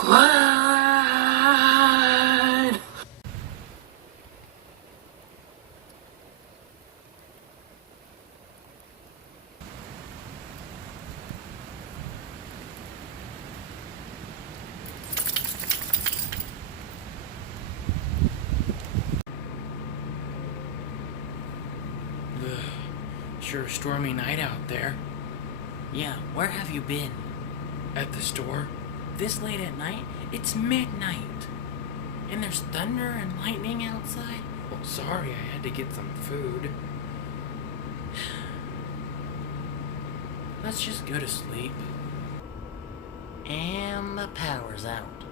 Clyde! Sure stormy night out there. Yeah, where have you been? At the store. This late at night? It's midnight. And there's thunder and lightning outside? Well, sorry, I had to get some food. Let's just go to sleep. And the power's out.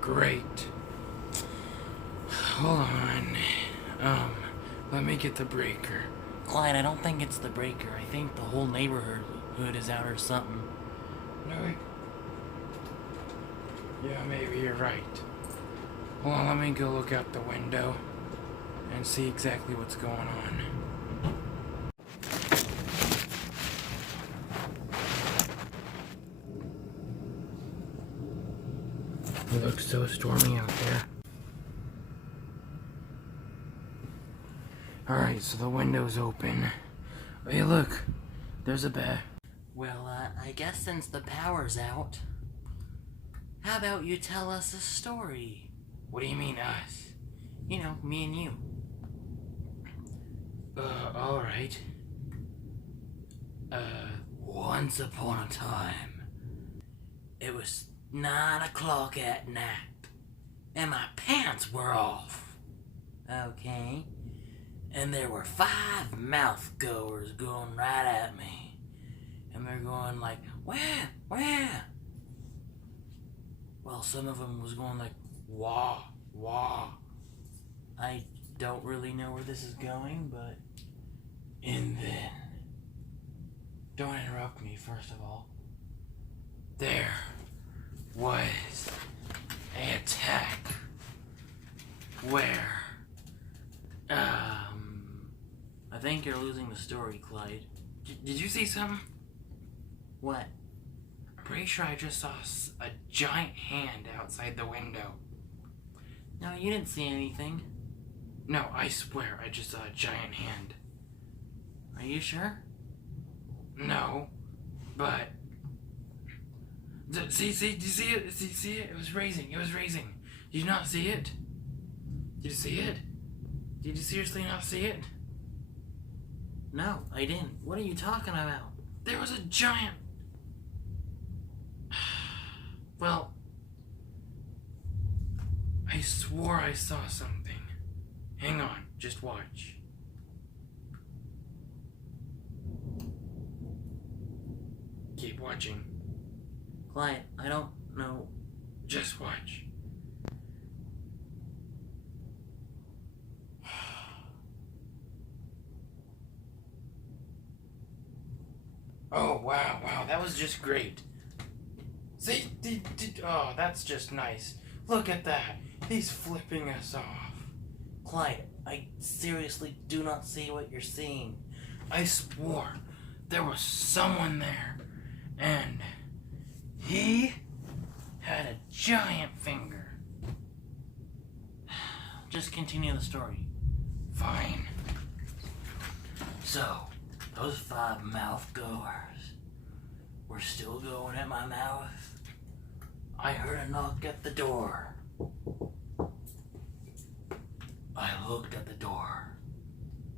Great. Hold on. Let me get the breaker. Clyde, I don't think it's the breaker. I think the whole neighborhood is out or something. No, yeah, maybe you're right. Hold on, let me go look out the window and see exactly what's going on. It looks so stormy out there. Alright, so the window's open. Hey, look. There's a bed. Well, I guess since the power's out, how about you tell us a story? What do you mean, us? You know, me and you. Alright. Once upon a time, it was 9 o'clock at night, and my pants were off. Okay. And there were 5 mouth goers going right at me. And they're going like, where, where? Well, some of them was going like, wah, wah. I don't really know where this is going, but... And then... Don't interrupt me, first of all. There was an attack where, I think you're losing the story, Clyde. did you see something? What? I'm pretty sure I just saw a giant hand outside the window. No, you didn't see anything. No, I swear I just saw a giant hand. Are you sure? No, but... See, did you see it? See it? It was raising. Did you not see it? Did you see it? Did you seriously not see it? No, I didn't. What are you talking about? There was a giant... Well... I swore I saw something. Hang on, just watch. Keep watching. Clyde, I don't know. Just watch. Oh, wow, that was just great. See, oh, that's just nice. Look at that. He's flipping us off. Clyde, I seriously do not see what you're seeing. I swore there was someone there, and he had a giant finger. Just continue the story. Fine. So, those 5 mouth goers were still going at my mouth. I heard a knock at the door. I looked at the door.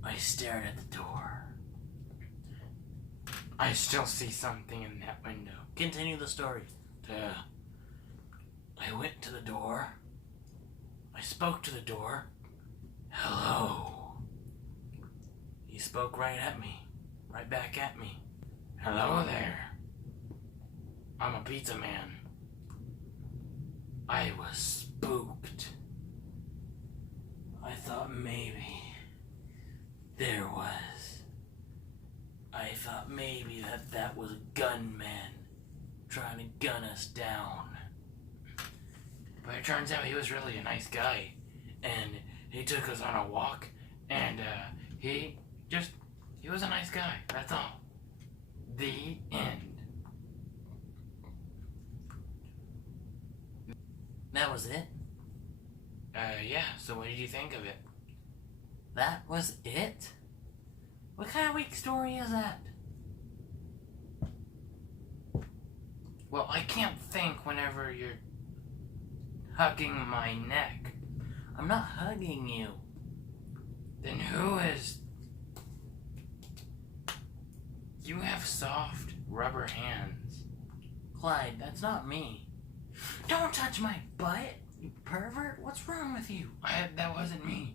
I stared at the door. I still see something in that window. Continue the story. I went to the door. I spoke to the door. Hello. He spoke right at me. Right back at me. Hello there. I'm a pizza man. I was spooked. I thought maybe there was. I thought maybe that was a gunman trying to gun us down. But it turns out he was really a nice guy. And he took us on a walk. And he was a nice guy. That's all. The end. That was it? Yeah, so what did you think of it? That was it? What kind of weak story is that? Well, I can't think whenever you're hugging my neck. I'm not hugging you. Then who is... You have soft rubber hands. Clyde, that's not me. Don't touch my butt, you pervert. What's wrong with you? That wasn't me.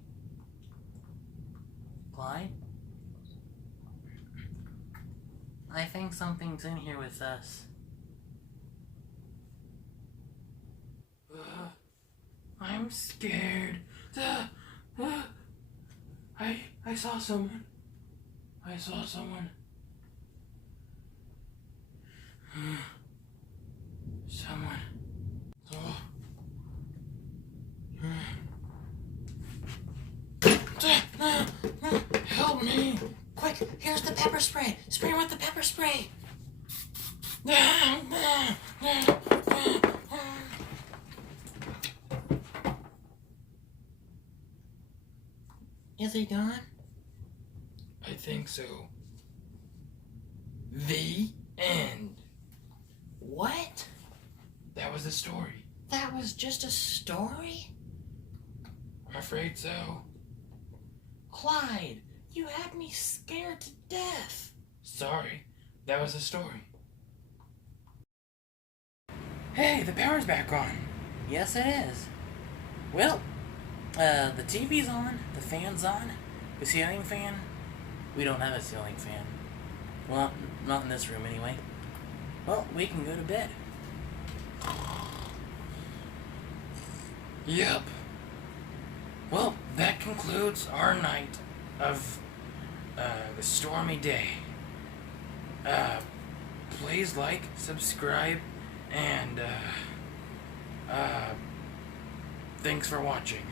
Clyde? I think something's in here with us. I'm scared. I saw someone. I saw someone. Someone. Oh. Help me! Quick, here's the pepper spray. Spray him with the pepper spray. Is he gone? I think so. The end. What? That was the story. That was just a story? I'm afraid so. Clyde, you had me scared to death. Sorry, that was the story. Hey, the power's back on. Yes, it is. Well, the TV's on, the fan's on, the ceiling fan. We don't have a ceiling fan. Well, not in this room anyway. Well, we can go to bed. Yep. Well, that concludes our night of the stormy day. Please like, subscribe, and thanks for watching.